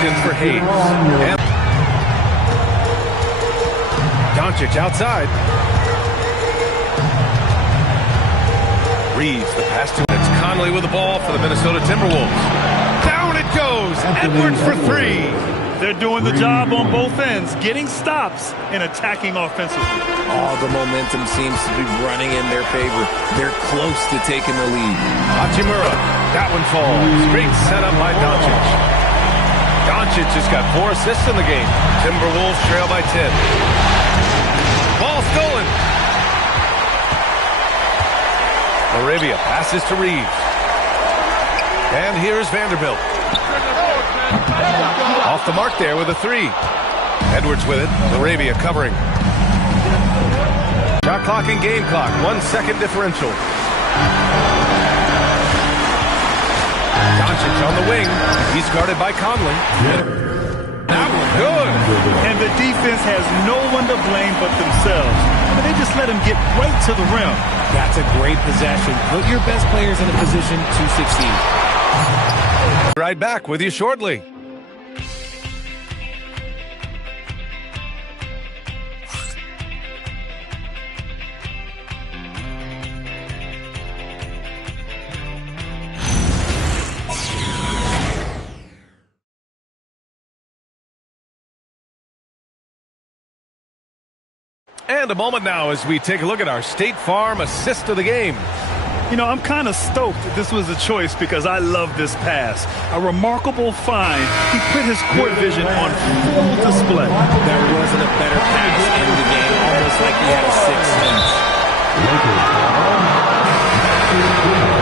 checked in for Hayes. And Doncic outside. Reeves, the pass to it's Conley with the ball for the Minnesota Timberwolves. Down it goes. Edwards for three. They're doing the job on both ends, getting stops and attacking offensively. All the momentum seems to be running in their favor. They're close to taking the lead. Hachimura, that one falls. Great setup by Doncic. Doncic has got 4 assists in the game. Timberwolves trail by 10. Ball stolen. Arabia passes to Reeves. And here's Vanderbilt. Off the mark there with a 3. Edwards with it. Arabia covering. Shot clock and game clock. 1 second differential. Doncic on the wing. He's guarded by Conley. That was good. And the defense has no one to blame but themselves. I mean, they just let him get right to the rim. That's a great possession. Put your best players in a position to succeed. Right back with you shortly. And a moment now as we take a look at our State Farm assist of the game. You know, I'm kind of stoked that this was a choice because I love this pass. A remarkable find. He put his court vision on full display. There wasn't a better pass in the game, almost like he had a sixth sense.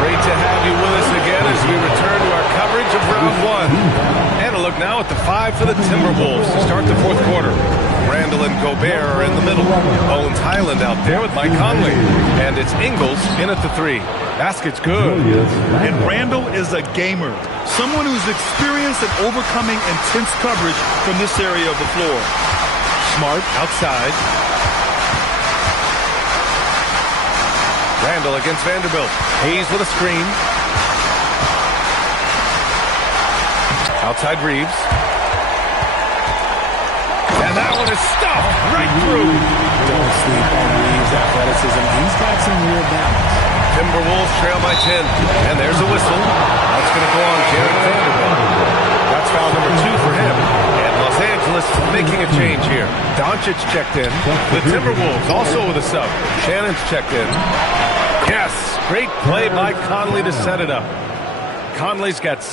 Great to have you with us again as we return to our coverage of round 1. And a look now at the 5 for the Timberwolves to start the 4th quarter. Randall and Gobert are in the middle. Owens Highland out there with Mike Conley. And it's Ingles in at the 3. Basket's good. And Randall is a gamer. Someone who's experienced at overcoming intense coverage from this area of the floor. Smart outside. Randall against Vanderbilt. Hayes with a screen. Outside Reeves. And that one is stuffed right through. Don't sleep on Reeves' athleticism. He's got some real balance. Timberwolves trail by 10. And there's a whistle. That's going to go on Jared Vanderbilt. That's foul number 2 for him. And Los Angeles making a change here. Doncic checked in. The Timberwolves also with a sub. Shannon's checked in. Yes, great play by Conley to set it up. Conley's got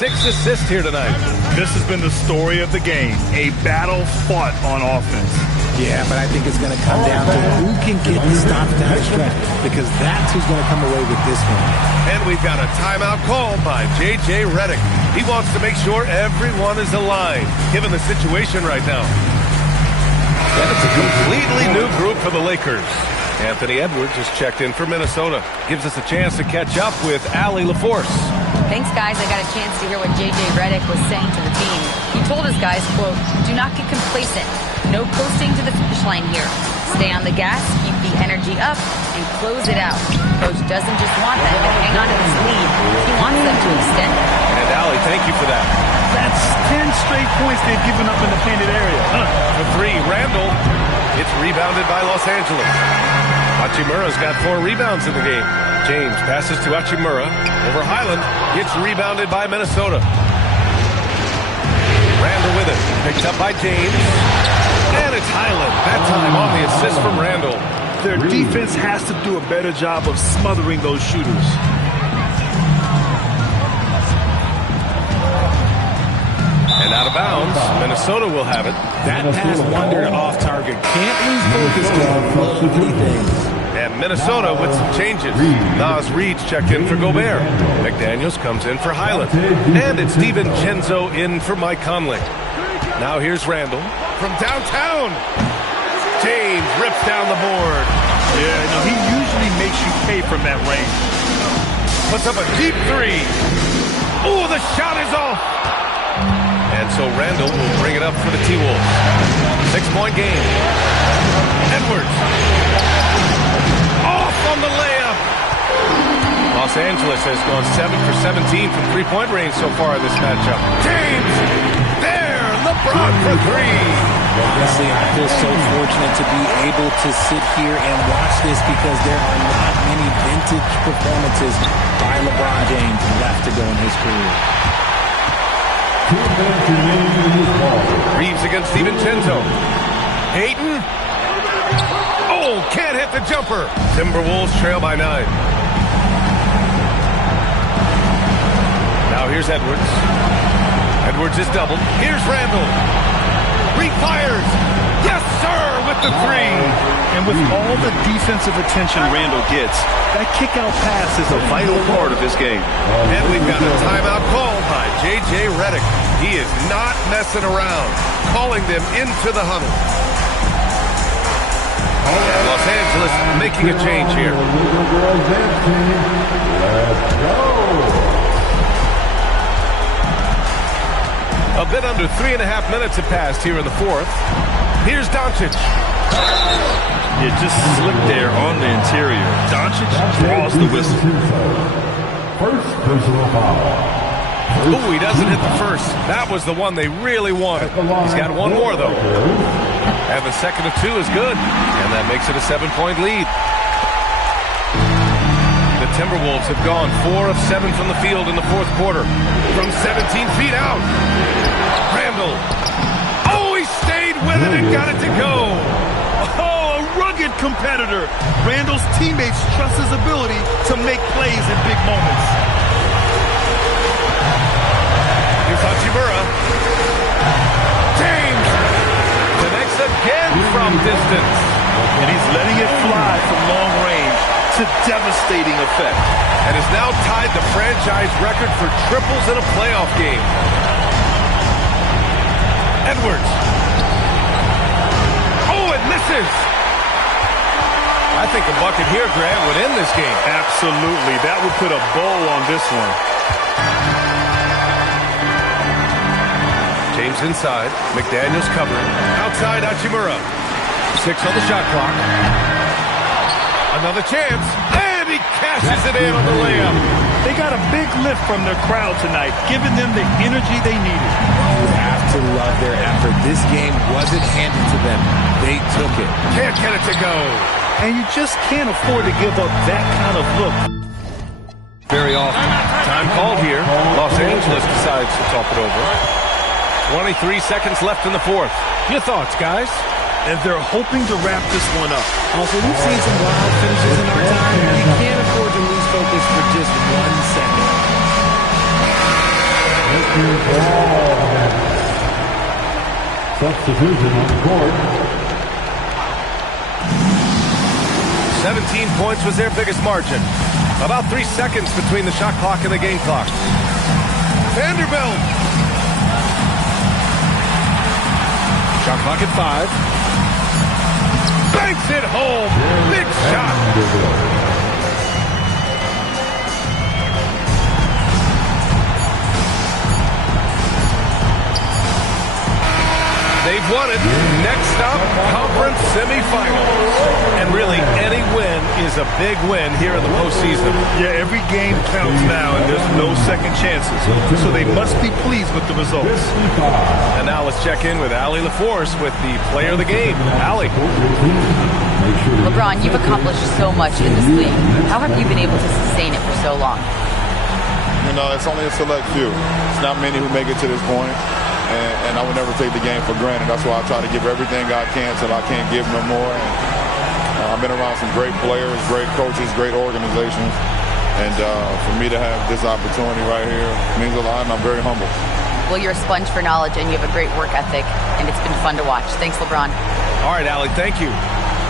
6 assists here tonight. This has been the story of the game. A battle fought on offense. Yeah, but I think it's going to come down to who can get the stops down the stretch, because that's who's going to come away with this one. And we've got a timeout called by J.J. Redick. He wants to make sure everyone is aligned, given the situation right now. And it's a completely new group for the Lakers. Anthony Edwards has checked in for Minnesota. Gives us a chance to catch up with Allie LaForce. Thanks, guys. I got a chance to hear what J.J. Redick was saying to the team. He told his guys, quote, "Do not get complacent. No coasting to the finish line here. Stay on the gas, keep the energy up, and close it out. Coach doesn't just want them to hang on to this lead. He wants them to extend it." And Allie, thank you for that. That's 10 straight points they've given up in the painted area. For 3, Randall. It's rebounded by Los Angeles. Hachimura's got 4 rebounds in the game. James passes to Hachimura. Over Highland. Gets rebounded by Minnesota. Randall with it. Picked up by James. And it's Highland. That time on the assist from Randall. Their defense has to do a better job of smothering those shooters. And out of bounds, Minnesota will have it. That pass wandered off target. Can't lose focus on anything. And Minnesota with some changes. Nas Reed's checked in for Gobert. McDaniels comes in for Highland. And it's Steven Genzo in for Mike Conley. Now here's Randall from downtown. James rips down the board. Yeah, no, he usually makes you pay from that range. Puts up a deep 3. Oh, the shot is off. And so Randall will bring it up for the T-Wolves. 6-point game. Edwards. Off on the layup. Los Los Angeles has gone 7 for 17 from three-point range so far in this matchup. James! There! LeBron for three! Honestly, I feel so fortunate to be able to sit here and watch this because there are not many vintage performances by LeBron James left to go in his career. Reeves against DiVincenzo. Ayton. Oh, can't hit the jumper. Timberwolves trail by 9. Now here's Edwards. Edwards is doubled. Here's Randall. Refires. Yes, sir, with the three. And with all the defensive attention Randall gets, that kick-out pass is a vital part of his game. And we've got a timeout called by J.J. Redick. He is not messing around, calling them into the huddle. And Los Angeles making a change here. Let's go. A bit under 3.5 minutes have passed here in the fourth. Here's Doncic. It just slipped there on the interior. Doncic draws the whistle. First personal foul. Oh, he doesn't hit the first. That was the one they really wanted. He's got one more, though. And the second of two is good. And that makes it a 7-point lead. The Timberwolves have gone 4 of 7 from the field in the fourth quarter. From 17 feet out. Randall. Oh, he stayed with it and got it to go. Oh, a rugged competitor. Randall's teammates trust his ability to make plays in big moments. Here's Hachimura. James connects again from distance. And he's letting it fly from long range to devastating effect. And has now tied the franchise record for triples in a playoff game. Edwards. Oh, it misses. I think a bucket here, Grant, would end this game. Absolutely. That would put a bow on this one. James inside. McDaniels covering. Outside, Hachimura. 6 on the shot clock. Another chance. And he cashes it in on the layup. They got a big lift from their crowd tonight, giving them the energy they needed. You have to love their effort. This game wasn't handed to them. They took it. Can't get it to go. And you just can't afford to give up that kind of look. Very often. Time called here. Los Angeles decides to talk it over. 23 seconds left in the fourth. Your thoughts, guys? And they're hoping to wrap this one up. Also, we've seen some wild finishes in our time. You can't afford to lose focus for just 1 second. Substitution on the court. 17 points was their biggest margin. About 3 seconds between the shot clock and the game clock. Vanderbilt. Shot clock at 5. Banks it home. Big shot. They've won it. Next stop, conference semifinals. And really, any win is a big win here in the postseason. Yeah, every game counts now, and there's no second chances. So they must be pleased with the results. And now let's check in with Allie LaForce with the player of the game. Allie. LeBron, you've accomplished so much in this league. How have you been able to sustain it for so long? You know, it's only a select few. It's not many who make it to this point. And I would never take the game for granted. That's why I try to give everything I can till I can't give no more. And I've been around some great players, great coaches, great organizations. And for me to have this opportunity right here means a lot, and I'm very humble. Well, you're a sponge for knowledge, and you have a great work ethic, and it's been fun to watch. Thanks, LeBron. All right, Allie, thank you.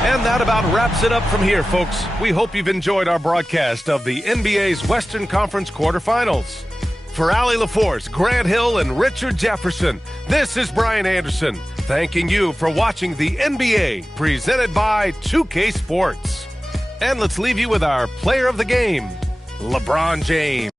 And that about wraps it up from here, folks. We hope you've enjoyed our broadcast of the NBA's Western Conference quarterfinals. For Allie LaForce, Grant Hill, and Richard Jefferson, this is Brian Anderson, thanking you for watching the NBA, presented by 2K Sports. And let's leave you with our player of the game, LeBron James.